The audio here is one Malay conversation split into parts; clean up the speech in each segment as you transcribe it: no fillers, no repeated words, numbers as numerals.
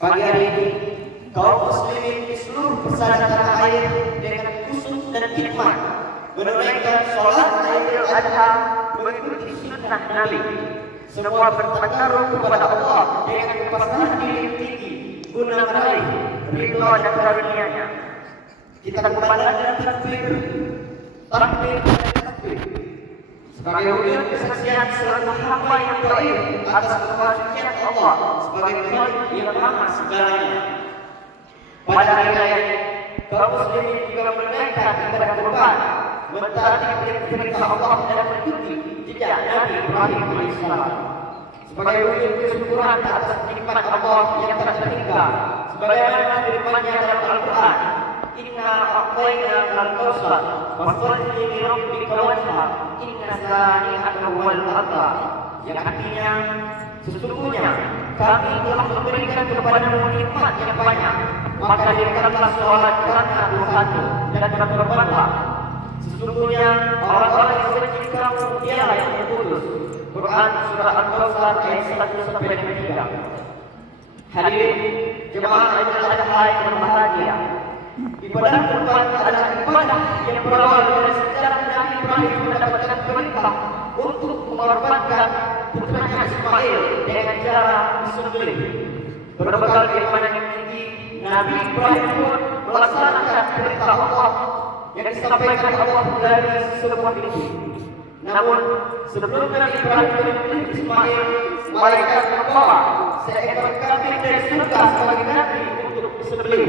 Pagi hari ini kaum muslimin di seluruh pesantren tanah air dengan khusyuk dan hikmat menunaikan sholat Idul Adha mengikuti sunnah Nabi. Semua bertakarub kepada Allah dengan kepasrahan diri tinggi guna meraih ridha dan karunia-Nya. Kita kumandangkan takbir, takbir, takbir sebagai wujud kesaksian seluruh hamba yang taib atas kesucian Allah sebagai Khalik yang maha segalanya. Pada hari raya ini, kaum muslimin juga menaikkan ibadah kurban, mentaati perintah Allah dan mengikuti jejak Nabi Ibrahim alaihissalam sebagai wujud kesyukuran atas nikmat Allah yang tak terhingga, sebagaimana firman-Nya dalam Al-Quran, Inna a'tainaka al-kautsar fasholli li rabbika wanhar inna shani'aka huwal abtar, yang artinya sesungguhnya kami telah memberikan kepadamu nikmat yang banyak, maka dirikanlah sholat karena Tuhanmu dan berkorbanlah. Sesungguhnya orang-orang yang benci kamu dialah yang terputus. Quran surah Al-Kautsar ayat 1 sampai 3. Hadirin jemaah Idul Adha yang berbahagia, ibadah kurban adalah ibadah yang berawal dari sejarah Nabi Ibrahim mendapatkan perintah untuk mengorbankan putranya Ismail dengan cara disembelih. Berbekal keimanan yang tinggi, Nabi Ibrahim pun melaksanakan perintah Allah yang disampaikan Allah dari sebuah pintu. Namun sebelum Nabi Ibrahim menyembelih Ismail, malaikat membawa seekor kambing dari surga sebagai nabi untuk disembelih.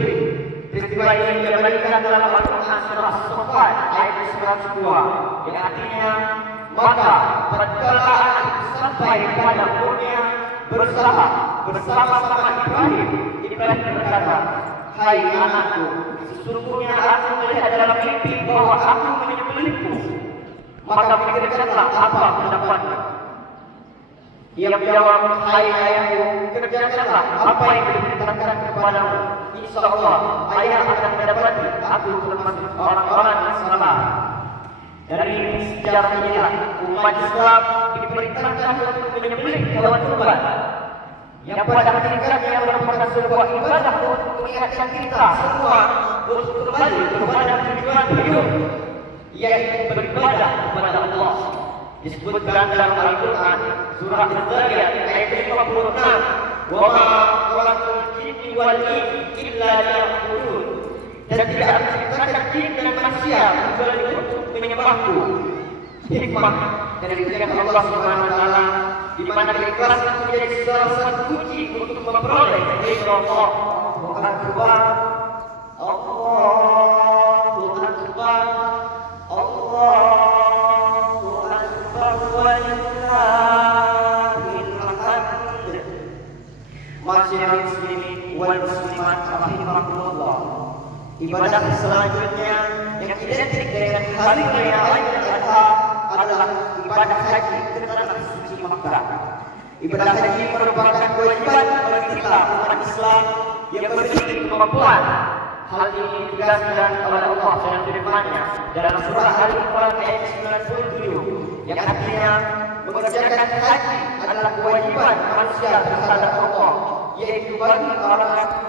Peristiwa ini diberikan dalam Al-Quran surah As-Saffat ayat 102, yang artinya Maka tatkala anak sampai kepada umurnya berusaha bersama-sama Ibrahim berkata, "Hai anakku, sesungguhnya aku melihat dalam mimpi bahwa aku menyembelihmu. Maka pikirkanlah apa pendapatmu." Ia menjawab, "Hai ayahku, kerjakanlah apa yang diperintahkan kepadamu. Insya Allah, ayah akan mendapati aku termasuk orang-orang yang salah." Dari sejarah inilah umat Islam diperintahkan untuk menyembelih hewan kurban, yang pada hakikatnya merupakan sebuah ibadah untuk mengingatkan kita semua untuk kembali kepada tujuan hidup, yaitu beribadah kepada Allah. Disebutkan dalam Al-Quran surah Al-Zariyat ayat 56, "Wa ma khalaqtul jinna wal insa illa liya'budun." Dan tidak aku ciptakan jin dan manusia kecuali untuk menyembahku. Hikmah dari firman Allah Subhanahu wa taala di mana keikhlasan menjadi salah satu kunci untuk memperoleh ridha Allah. Allahu Akbar, Allahu Akbar, Allahu Akbar, walillahil hamd. Masyarakat muslimin wal muslimat rahimakumullah. Ibadah selanjutnya yang identik dengan hari raya Idul Adha adalah ibadah haji ke tanah suci Makkah. Ibadah haji merupakan kewajiban bagi kita umat Islam yang memiliki kemampuan. Hal ini ditegaskan oleh Allah dalam firman-Nya dalam surah Al-Imran ayat 97, yang artinya mengerjakan haji adalah kewajiban manusia terhadap Allah, yaitu bagi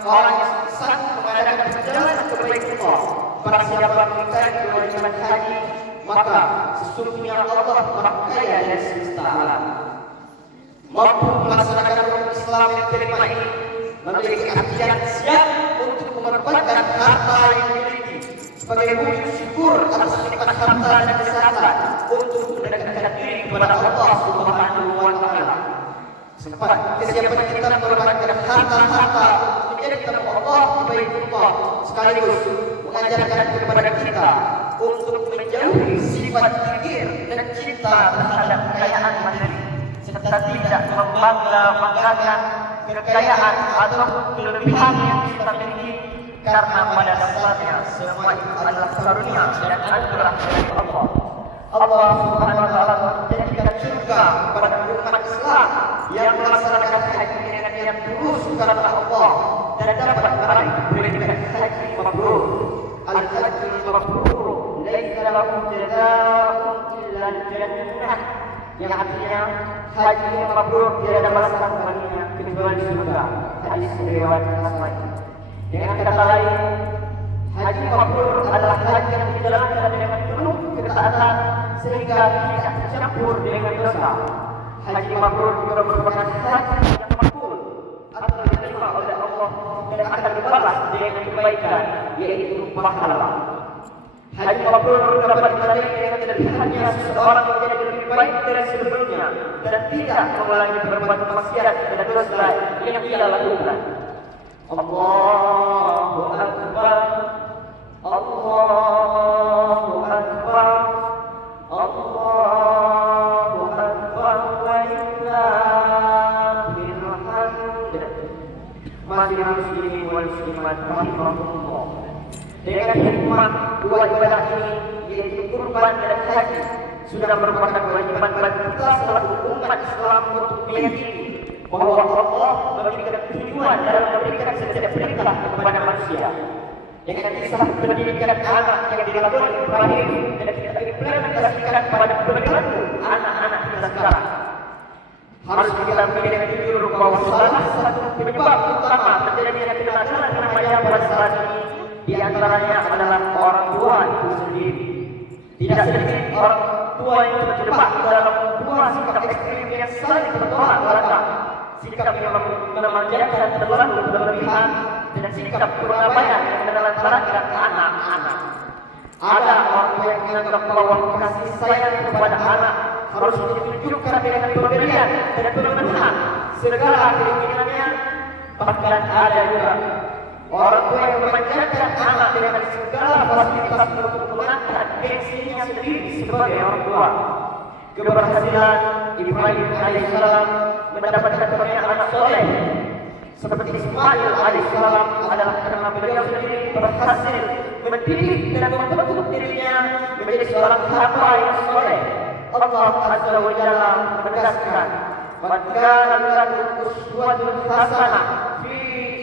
orang yang sanggup mengadakan perjalanan ke Baitullah. Barang siapa mengingkari kewajiban haji, maka sesungguhnya Allah Maha Kaya dari semesta alam. Mampu melaksanakan rukun Islam yang kelima ini memiliki artian siap untuk mengorbankan harta yang dimiliki sebagai wujud syukur atas nikmat harta dan kesehatan untuk mendekatkan diri kepada Allah Subhanahu wa taala. Sempat kesiapan kita mengorbankan harta untuk menjadi tamu Allah di Baitullah, sekaligus mengajarkan kepada kita untuk menjauhi sifat kikir dan cinta terhadap kekayaan materi, serta tidak membangga-banggakan kekayaan atau kelebihan yang kita miliki, karena pada dasarnya semua itu adalah karunia dan anugerah dari Allah. Allah Subhanahu wa taala menjadikan surga kepada umat Islam yang melaksanakan haji dengan niat tulus karena Allah dan dapat meraih predikat haji mabrur. Al-hajjul mabrur laisa lahu jazaa'un illa al-jannah, yang artinya haji yang mabrur tidak ada balasan baginya kecuali surga. Hadis riwayat Hasan. Dengan kata lain, haji mabrur adalah haji yang dijalankan dengan penuh ketaatan sehingga tidak tercampur dengan dosa. Haji mabrur juga merupakan haji yang makbul atau diterima oleh Allah dan akan dibalas dengan kebaikan, yaitu pahala. Haji mabrur dapat dilalui dengan kelebihannya seseorang menjadi lebih baik dari sebelumnya dan tidak mengulangi perbuatan maksiat dan dosa yang ia lakukan. Allahu Akbar, Allahu Akbar, Allahu Akbar, walillahil hamd. Masyarakat muslimin wal muslimat rahimakumullah. Dengan hikmah dua ibadah ini, yaitu kurban dan haji, sudah merupakan kewajiban bagi kita selaku umat Islam untuk meyakini bahwa Allah memberikan tujuan dalam memberikan setiap perintah kepada manusia. Dengan kisah pendidikan anak yang dilakukan Ibrahim dan kita implementasikan pada perilaku anak-anak kita sekarang, harus kita menjadi jujur bahwa salah satu penyebab utama terjadinya kegagalan remaja pada saat ini di antaranya adalah orang tua itu sendiri. Tidak sedikit orang tua yang terjebak dalam dua sikap ekstrim yang saling bertolak belakang. Sikap yang memanjakan terlalu berlebihan dan sikap pengabaian yang menelantarkan anak-anak. Ada orang tua yang menganggap bahwa kasih sayang kepada anak harus ditunjukkan dengan pemberian dan pemenuhan segala keinginannya. Bahkan ada juga orang tua yang memanjakan anak dengan segala fasilitas untuk mengangkat gengsinya sendiri sebagai orang tua. keberhasilan Ibrahim alaihissalam mendapatkan anak soleh seperti Ismail alaihissalam adalah karena beliau sendiri berhasil mendidik dan membentuk dirinya menjadi seorang hamba yang soleh. Allah Azza wa Jalla menegaskan, "Man kana lahu uswatun hasanah fi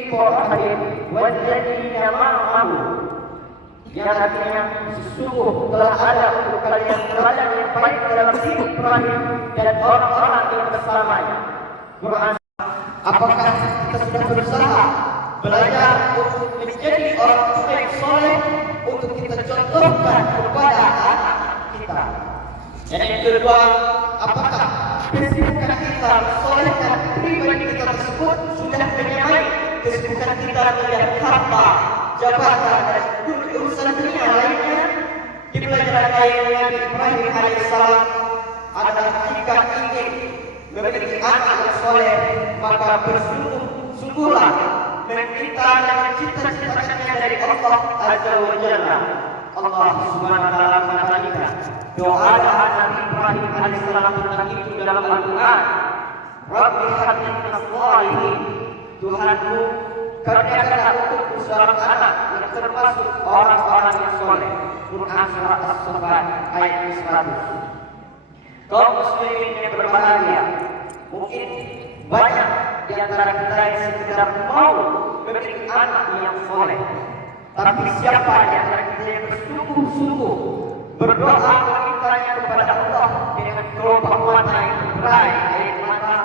Ibrahim walladzina ma'ahu." Yang artinya sesungguh telah ada untuk kalian teladan yang baik dalam hidup Ibrahim dan orang-orang yang bersamanya. Quran. Apakah kita sudah berusaha belajar untuk menjadi orang tua yang soleh untuk kita contohkan kepada anak kita? Dan yang kedua, apakah kesibukan kita solehkan pribadi kita tersebut sudah menyamai kesibukan kita melihat harta, jabatan dan urusan dunia lainnya? Di pelajaran lain Nabi Ibrahim alaihissalam adalah jika ingin memiliki anak yang soleh maka bersungguh-sungguhlah meminta dan mencita-citakannya dari Allah Azza wa Jalla. Allah Subhanahu wa taala mengatakan doa Nabi Ibrahim alaihissalam tentang itu dalam Al-Quran. Rabbi habli minas shalihin, Tuhanku karuniakan untukku seorang anak yang termasuk orang-orang yang soleh. Quran surah As-Saffat ayat 100. Kaum muslimin yang berbahagia, mungkin banyak di antara kita yang sekedar mau memiliki anak yang soleh. Tapi siapa di antara kita yang bersungguh-sungguh berdoa memintanya kepada Allah dengan gelombang mata yang berai air mata?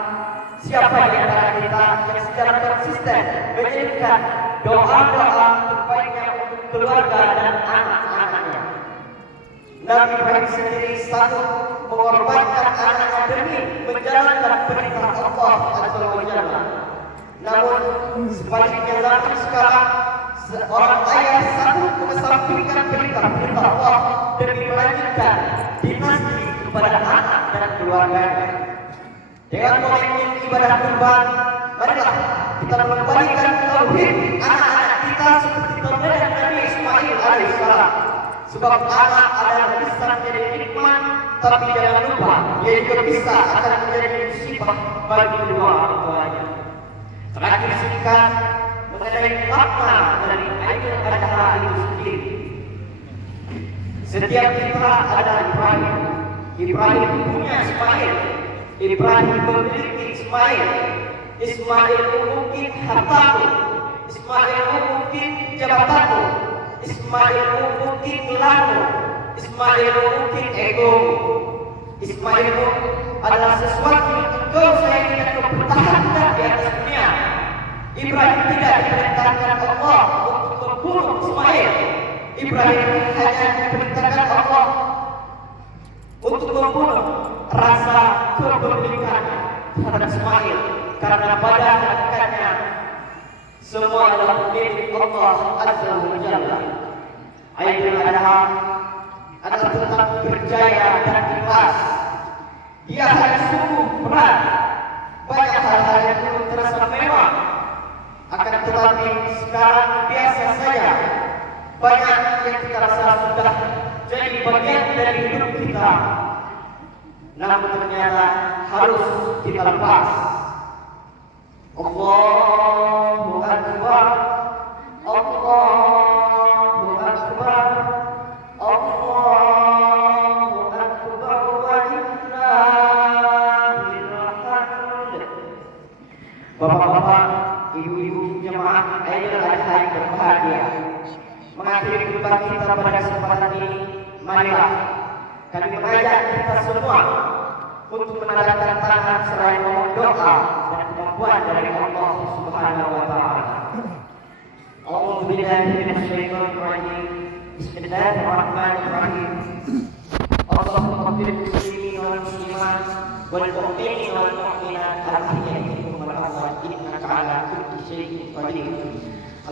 Siapa di antara kita yang secara konsisten menjadikan doa-doa terbaiknya untuk keluarga dan anak-anaknya? Nabi Ibrahim sendiri sanggup mengorbankan anaknya demi menjalankan perintah Allah Azza wa Jalla. Namun sebaliknya zaman sekarang seorang ayah sanggup mengesampingkan perintah Allah demi melanjutkan dinasti kepada anak dan keluarganya. Dengan momentum ibadah kurban, marilah kita mengembalikan tauhid anak-anak kita seperti teladan Nabi Ismail alaihissalam. Sebab anak adalah bisa menjadi nikmat, tapi jangan lupa ia juga bisa akan menjadi musibah bagi kedua orang tuanya. Terakhir singkat mengenai makna dari Idul Adha itu sendiri. Setiap kita adalah Ibrahim. Ibrahim punya Ismail. Ibrahim memiliki Ismail. Ismail mungkin hartamu. Ismail mungkin jabatanmu. Ismail mungkin gelarmu. Ismail mungkin egomu. Ismail adalah sesuatu yang engkau sayangi dan kau pertahankan di atas dunia. Ibrahim tidak diperintahkan Allah untuk membunuh Ismail. Ibrahim hanya diperintahkan Allah untuk membunuh rasa kepemilikan terhadap Ismail, karena pada hakikatnya semua adalah milik Allah Azza wa Jalla. Idul Adha adalah tentang berjaya dan ikhlas. Dia harus sungguh berat. Banyak hal-hal yang dulu terasa mewah, akan tetapi sekarang biasa saja. Banyak yang kita rasa sudah jadi bagian dari hidup kita, namun ternyata harus kita lepas. Allahu Akbar, Allahu Akbar, Allahu Akbar, walillahil hamd. Bapak-bapak, ibu-ibu jemaah Idul Adha yang berbahagia, mengakhiri khutbah kita pada kesempatan ini, marilah kami mengajak kita semua untuk menadahkan tangan seraya mohon doa dan kemampuan dari Allah Subhanahu wa taala. A'udzu billahi minasyaitonir rajim. Bismillahirrahmanirrahim. Allahumma ighfir lil muslimin wal muslimat wal mu'minin wal mu'minat al-ahya'i minhum wal amwat innaka 'ala kulli syai'in qadir.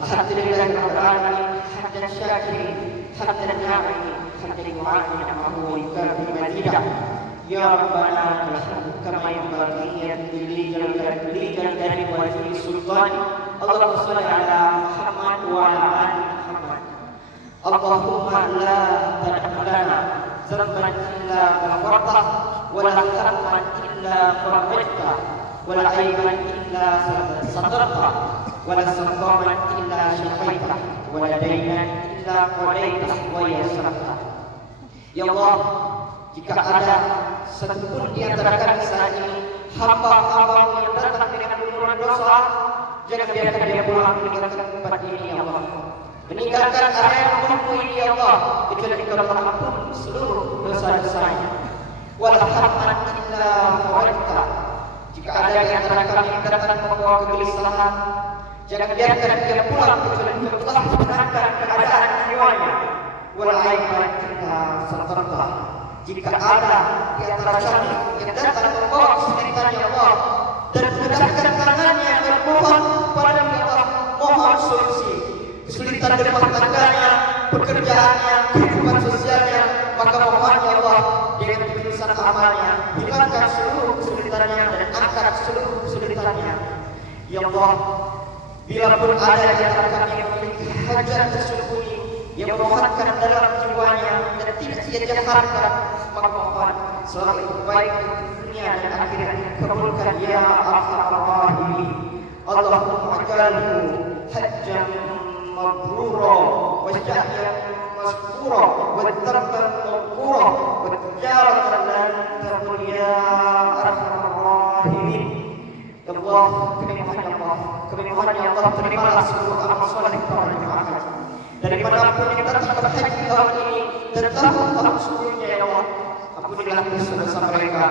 Alhamdulillahirabbil alamin, hamdan syakirin, hamdan na'imin, hamdan yu'affi ni'amahu wa yukafi mazidah. Ya Rabbana lakal kama yanbaghi li jalali wajhi sultani. Allahumma shalli ala Muhammad wa ala ali Muhammad. Allahumma la tad'u lana dhanban illa ghafartah ولا هما إلا فرجته ولا عيبا إلا سترته ولا سقاما إلا شفيته ولا دينا إلا قضيته ويسرته. Ya Allah, jika ada satupun di antara kami saat ini hamba-hamba yang datang dengan guguran dosa, jangan biarkan dia pulang meninggalkan tempat ini, ya Allah. Meninggalkan area rumahmu ini, ya Allah, kecuali Engkau telah ampun seluruh dosa-dosanya. Wala hamman illa farajta. Jika ada di antara kami yang datang membawa kegelisahan, jangan biarkan dia pulang kecuali Engkau telah menenangkan keadaan jiwanya. Wala aiban illa satarta. Jika ada di antara kami yang datang membawa kesulitan, ya Allah, dan mendekatkan tangannya bermohon kepada Allah, mohon solusi kesulitan di rumah tangganya, pekerjaannya, kehidupan sosialnya, maka mohon ya Allah dengan ketulusan amalnya hilangkan seluruh kesulitannya dan angkat seluruh kesulitannya. Ya Allah, bila pun ada di antara kami yang memiliki hajat tersembunyi yang memohonkan dalam jiwanya dan tidak ia jaharkan, maka mohon selalu baik dunia dan akhirat kabulkan ya arhamar rahimin. Allahumma ajalhu hajjan mabrura wa syahyan maskura wa darban maqura wa tijaratan lan tabur ya arhamar rahimin. Ya Allah, kami mohon ya Allah, terimalah seluruh amal soleh para jemaah haji dari manapun yang datang berhaji tahun ini dan tahun-tahun sebelumnya, ya Allah. Ampunilah dosa-dosa mereka,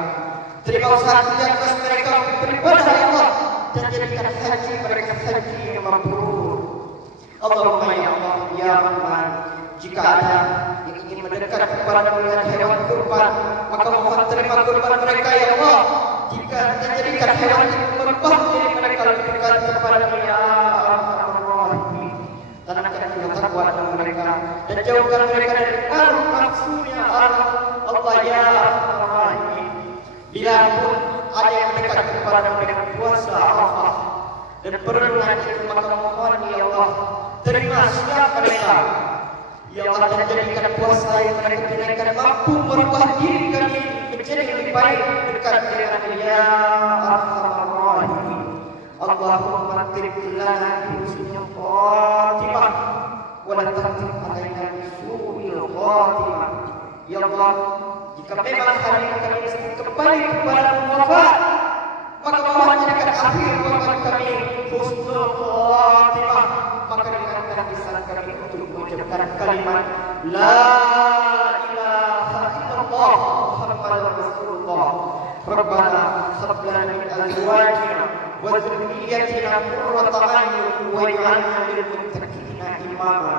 terima usaha kerja keras mereka untuk beribadah, ya Allah, dan jadikan haji mereka haji yang mabrur. Allahumma ya Allah ya Rahman, jika ada yang ingin mendekat kepada melihat hewan kurban, maka mohon terima kurban mereka, ya Allah. Jika menjadikan hewan itu merubah diri mereka lebih dekat kepada-Mu, ya Arhamar Rahimin, tanamkan takwa dalam mereka dan jauhkan mereka dari pengaruh nafsunya, Allah ya Arhamar Rahimin. Bila pun ada yang mendekat kepada-Mu dengan puasa Arafah dan perenungan itu, maka mohon ya Allah, terima sikap mereka, ya Allah, dan jadikan puasa yang mereka tunaikan mampu merubah diri kami menjadi lebih baik dekat dengan ya Arhamar Rahimin. Allahumma tib lana bi husnil khatimah wa la tahtim alaina bi su'il khatimah. Ya Allah, jika memang hari ini kami mesti kembali kepada wafat, maka mohon jadikan akhir wafat kami husnul khatimah, maka dengarkan lisan kami untuk mengucapkan kalimat la ilaha illallah Muhammadur Rasulullah. Rabbana hab lana min azwajina wa dhurriyyatina qurrata a'yun waj'alna lil muttaqina imama.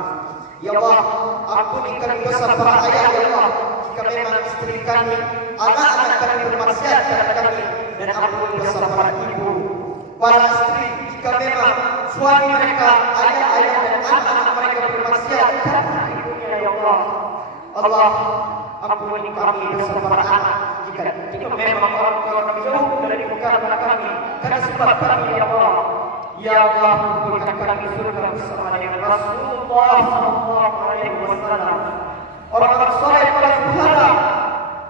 Ya Allah, ampuni kami dosa para ayah, ya Allah, jika memang istri kami, anak-anak kami bermaksiat kepada kami, dan ampuni dosa para ibu, para istri, jika memang suami mereka, ayah-ayah dan anak-anak mereka bermaksiat karena ibunya, ya Allah. Allah, ampuni kami dosa para anak jika itu memang orang tua kami jauh dari muka kami karena sebab kami, ya Allah. Ya Allah, berikan kami surga bersama dengan Rasulullah sallallahu alaihi wasallam, orang-orang saleh para syuhada,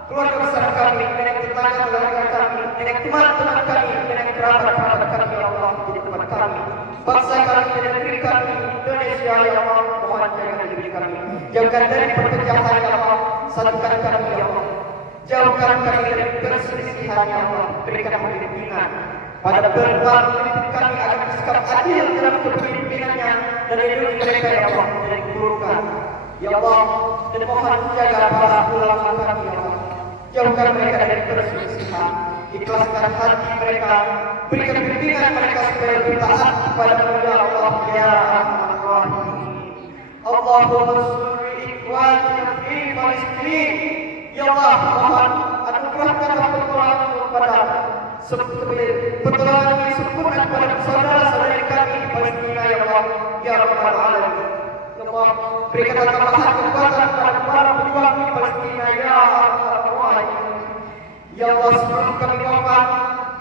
keluarga besar kami, dengan tetangga-tetangga kami, dengan teman-teman kami, dengan kerabat-kerabat kami, ya Allah, di tempat kami, bangsa kami dan negeri kami Indonesia, ya Allah. Mohon jaga negeri kami, jauhkan dari perpecahan, ya Allah, satukan kami, ya Allah, jauhkan kami dari perselisihan, ya Allah. Berikan pembimbingan pada pemimpin kami agar bersikap adil dalam kepemimpinannya dan lindungi mereka, ya Allah, dari keburukan, ya Allah. Dan mohon jaga para ulama kami, ya Allah, jauhkan mereka dari perselisihan, ikhlaskan hati mereka, berikan bimbingan mereka supaya lebih taat kepada-Mu, ya Allah ya Arhamar Rahimin. Allahumma sholli ikhwatina fi Palestin, ya Allah, mohon anugerahkanlah pertolongan-Mu kepada pertolongan yang sempurna kepada saudara-saudari kami di Palestina, ya Allah ya Rabbal Alamin. Ya Allah, berikanlah tambahan kekuatan kepada para pejuang di Palestina, ya Arhamar Rahimin. Ya Allah, sebelum kami wafat,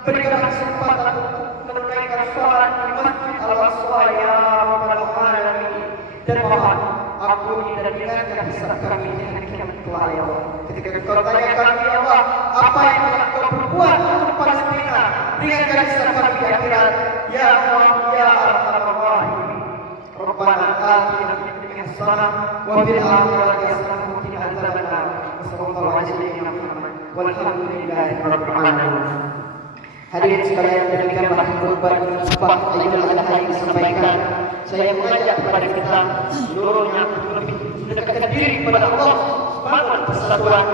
berikanlah kesempatan untuk menunaikan sholat di Masjid Al-Aqsa, ya Rabbal Alamin. Dan mohon ampuni dan ringankan hisab kami di hari kiamat kelak, ya Allah. Ketika Engkau tanya kami, ya Allah, apa yang telah kau perbuat untuk Palestina, ringankan hisab kami di akhirat. Ya Allah, ya Arhamar Rahimin. Rabbana atina fid dunya hasanah wa fil akhirati hasanah wa qina adzabannar. Sallallahu alaihi wa sallam. Walhamdulillahi rabbil alamin. Hadirin sekalian, demikianlah khutbah Jumat Idul Adha yang disampaikan. Saya mengajak kepada kita seluruhnya untuk lebih mendekatkan diri kepada Allah, bangun persatuan,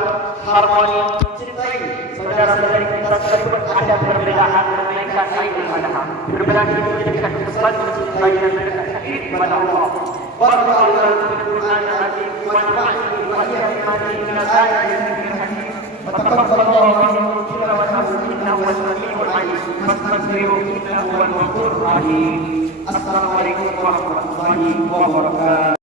harmoni, cintai saudara-saudari kita sekalipun ada perbedaan menunaikan Idul Adha. Perbedaan itu menjadikan kesalahan mencintai dan mendekatkan diri kepada Allah. Barakallahu fiikum al-azim wa nafa'ani wa iyyakum min al-ayati min al-hadith. وتقبل الله منكم تلاوته انه هو السميع العليم واستغفروه انه هو الغفور الرحيم. السلام عليكم ورحمه الله وبركاته.